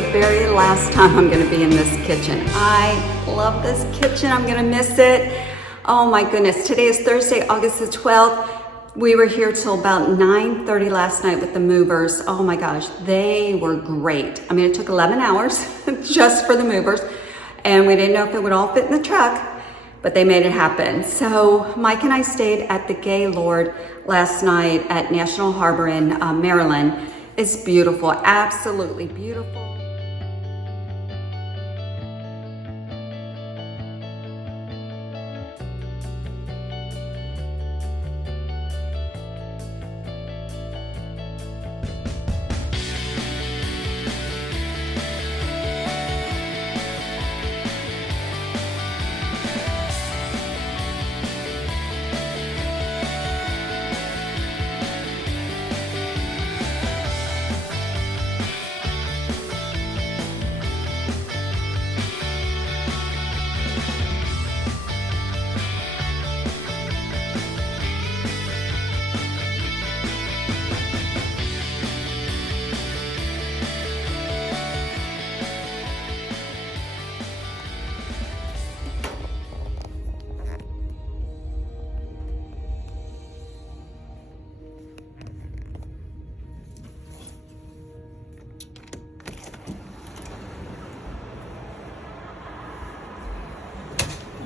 the very last time I'm gonna be in this kitchen. I love this kitchen, I'm gonna miss it. Oh my goodness, today is Thursday, August the 12th. We were here till about 9:30 last night with the movers. Oh my gosh, they were great. I mean, it took 11 hours just for the movers, and we didn't know if it would all fit in the truck, but they made it happen. So Mike and I stayed at the Gaylord last night at National Harbor in Maryland. It's beautiful, absolutely beautiful.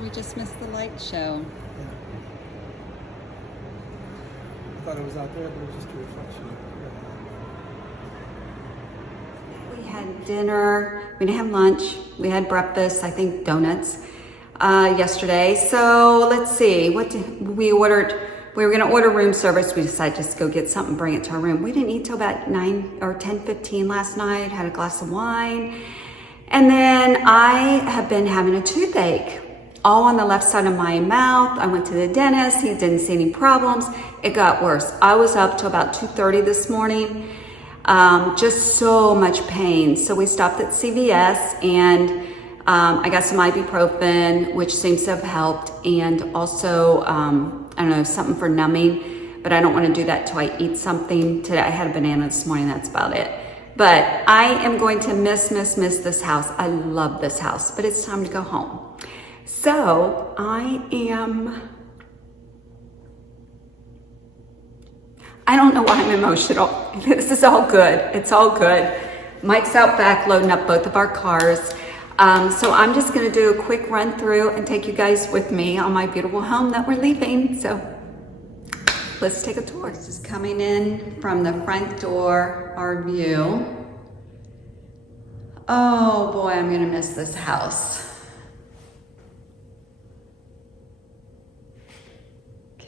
We just missed the light show. Yeah. I thought it was out there, but it was just a reflection. We had dinner, we didn't have lunch, we had breakfast, I think donuts, yesterday. So let's see, what did we ordered? We were gonna order room service. We decided just to go get something, bring it to our room. We didn't eat till about 9 or 10:15 last night, had a glass of wine. And then I have been having a toothache, all on the left side of my mouth. I went to the dentist, he didn't see any problems. It got worse. I was up till about 2:30 this morning, just so much pain. So we stopped at CVS and I got some ibuprofen, which seems to have helped. And also, I don't know, something for numbing, but I don't want to do that till I eat something. Today I had a banana this morning, that's about it. But I am going to miss this house. I love this house, but it's time to go home. So I don't know why I'm emotional. This is all good. It's all good. Mike's out back loading up both of our cars. So I'm just gonna do a quick run through and take you guys with me on my beautiful home that we're leaving. So let's take a tour. This is coming in from the front door, our view. Oh boy, I'm gonna miss this house.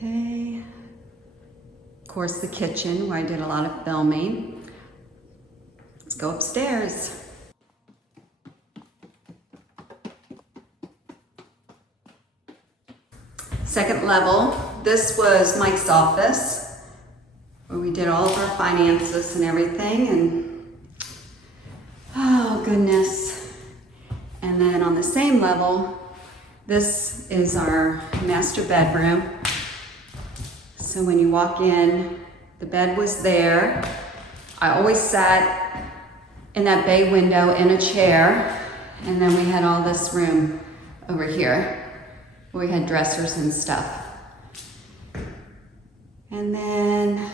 Okay, of course the kitchen where I did a lot of filming. Let's go upstairs. Second level, this was Mike's office where we did all of our finances and everything, and oh goodness. And then on the same level, this is our master bedroom. So when you walk in, the bed was there. I always sat in that bay window in a chair, and then we had all this room over here where we had dressers and stuff. And then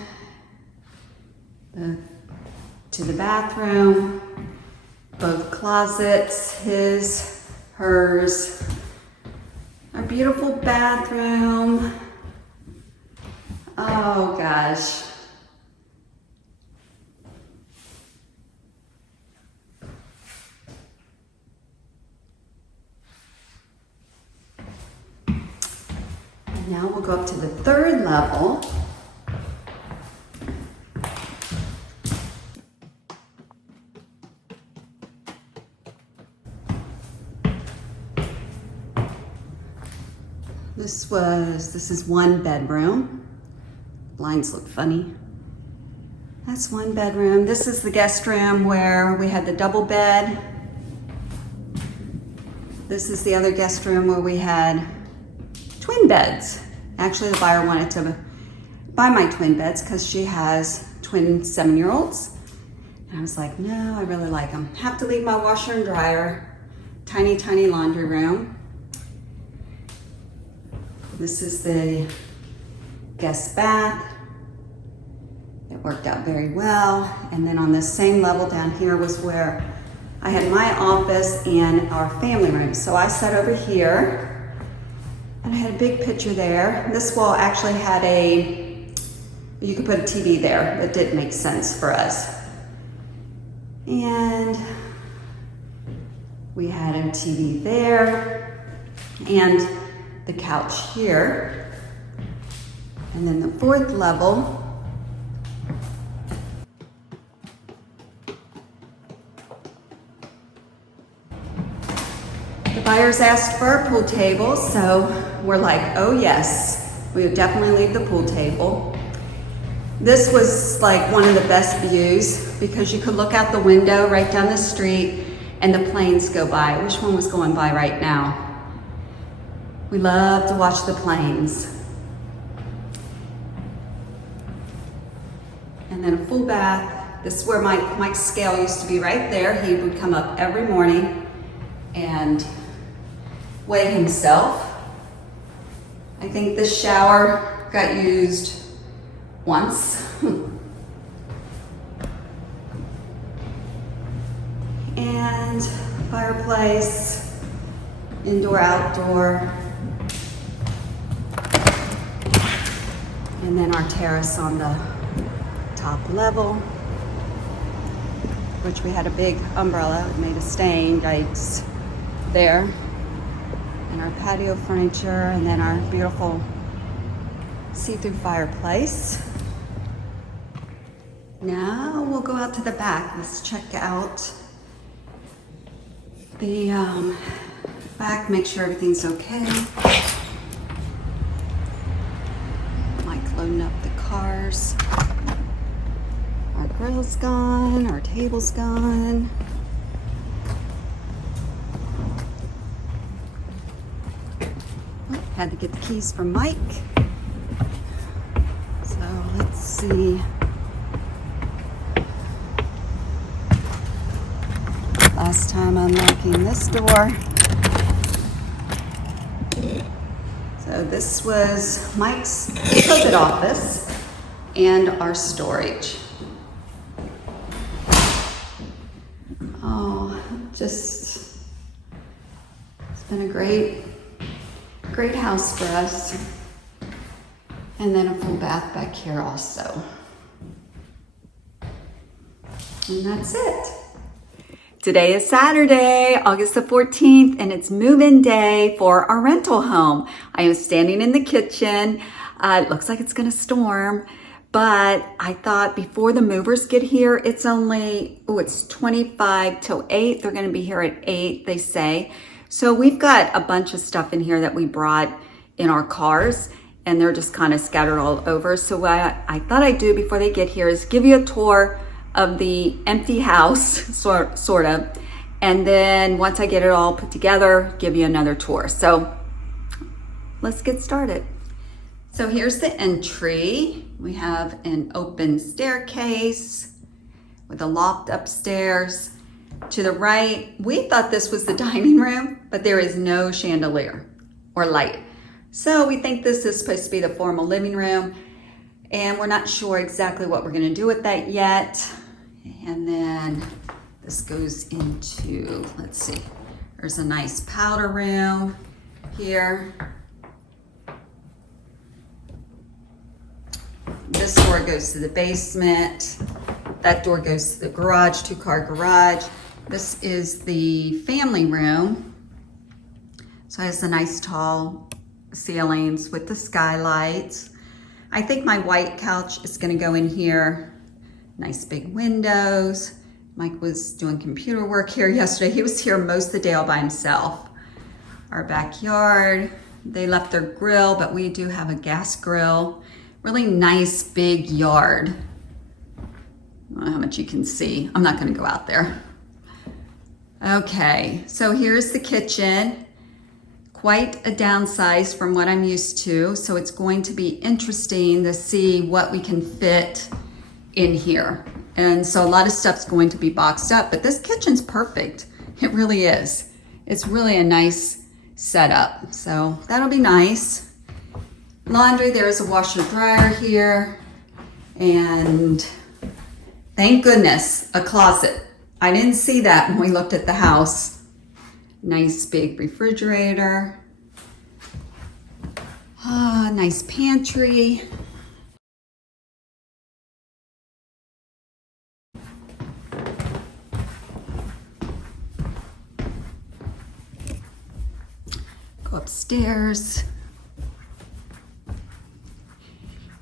to the bathroom, both closets, his, hers, our beautiful bathroom. Oh gosh. And now we'll go up to the third level. This is one bedroom. Blinds look funny. That's one bedroom. This is the guest room where we had the double bed. This is the other guest room where we had twin beds. Actually, the buyer wanted to buy my twin beds because she has twin 7-year-olds. And I was like, no, I really like them. Have to leave my washer and dryer. Tiny, tiny laundry room. This is the guest bath. It worked out very well. And then on the same level down here was where I had my office and our family room. So I sat over here and I had a big picture there. This wall actually had you could put a TV there. That didn't make sense for us. And we had a TV there and the couch here. And then the fourth level, the buyers asked for a pool table, so we're like, oh yes, we would definitely leave the pool table. This was like one of the best views because you could look out the window right down the street and the planes go by. Which one was going by right now? We love to watch the planes. And then a full bath. This is where Mike's scale used to be right there. He would come up every morning and weigh himself. I think this shower got used once. And fireplace, indoor, outdoor. And then our terrace on the top level, which we had a big umbrella. It made a stain, yikes, there. And our patio furniture, and then our beautiful see-through fireplace. Now we'll go out to the back. Let's check out the back, make sure everything's okay. Mike loading up the cars. Our grill's gone, our table's gone. Oh, had to get the keys from Mike. So let's see. Last time unlocking this door. So this was Mike's COVID office and our storage. Oh, it's been a great house for us. And then a full bath back here also. And that's it. Today is Saturday, August the 14th, and it's move-in day for our rental home. I am standing in the kitchen. It looks like it's gonna storm, but I thought before the movers get here, it's 25 till 8. They're gonna be here at 8, they say. So we've got a bunch of stuff in here that we brought in our cars, and they're just kind of scattered all over. So what I thought I'd do before they get here is give you a tour of the empty house, sort of, and then once I get it all put together, give you another tour. So let's get started. So here's the entry. We have an open staircase with a loft upstairs. To the right, we thought this was the dining room, but there is no chandelier or light. So we think this is supposed to be the formal living room, and we're not sure exactly what we're gonna do with that yet. And then this goes into, let's see, there's a nice powder room here. This door goes to the basement. That door goes to the garage, 2-car garage. This is the family room. So it has the nice tall ceilings with the skylights. I think my white couch is gonna go in here. Nice big windows. Mike was doing computer work here yesterday. He was here most of the day all by himself. Our backyard, they left their grill, but we do have a gas grill. Really nice big yard. I don't know how much you can see. I'm not gonna go out there. Okay, so here's the kitchen. Quite a downsize from what I'm used to. So it's going to be interesting to see what we can fit in here. And so a lot of stuff's going to be boxed up, but this kitchen's perfect. It really is. It's really a nice setup. So that'll be nice. Laundry, there's a washer dryer here. And thank goodness, a closet. I didn't see that when we looked at the house. Nice big refrigerator. Nice pantry. Go upstairs.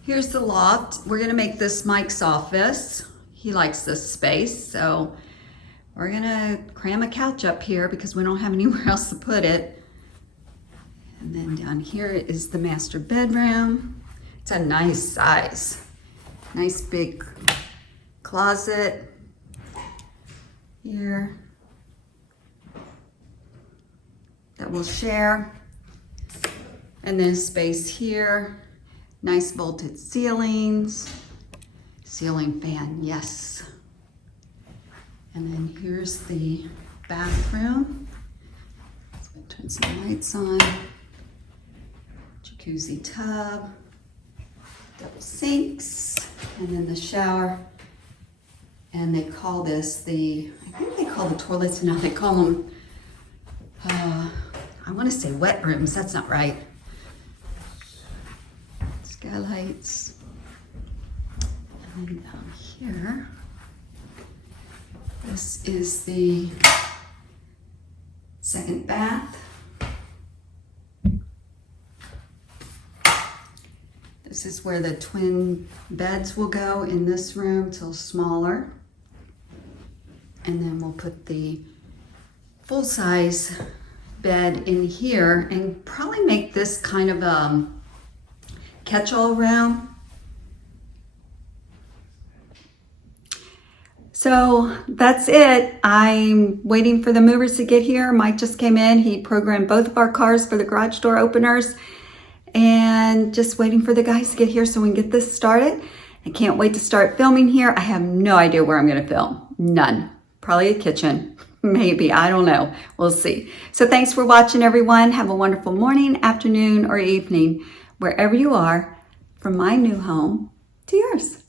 Here's the loft. We're gonna make this Mike's office. He likes this space, so we're gonna cram a couch up here because we don't have anywhere else to put it. And then down here is the master bedroom. It's a nice size. Nice big closet here that we'll share. And then space here. Nice vaulted ceilings. Ceiling fan, yes. And then here's the bathroom. So I'm gonna turn some lights on. Jacuzzi tub, double sinks, and then the shower. And they call this I think they call the toilets now, they call them, I want to say wet rooms, that's not right. Skylights. And then down here, this is the second bath. This is where the twin beds will go in this room, till smaller. And then we'll put the full-size bed in here and probably make this kind of a catch-all room. So that's it. I'm waiting for the movers to get here. Mike just came in. He programmed both of our cars for the garage door openers. And just waiting for the guys to get here so we can get this started. I can't wait to start filming here. I have no idea where I'm gonna film. None. Probably a kitchen. Maybe, I don't know. We'll see. So thanks for watching, everyone. Have a wonderful morning, afternoon, or evening, wherever you are, from my new home to yours.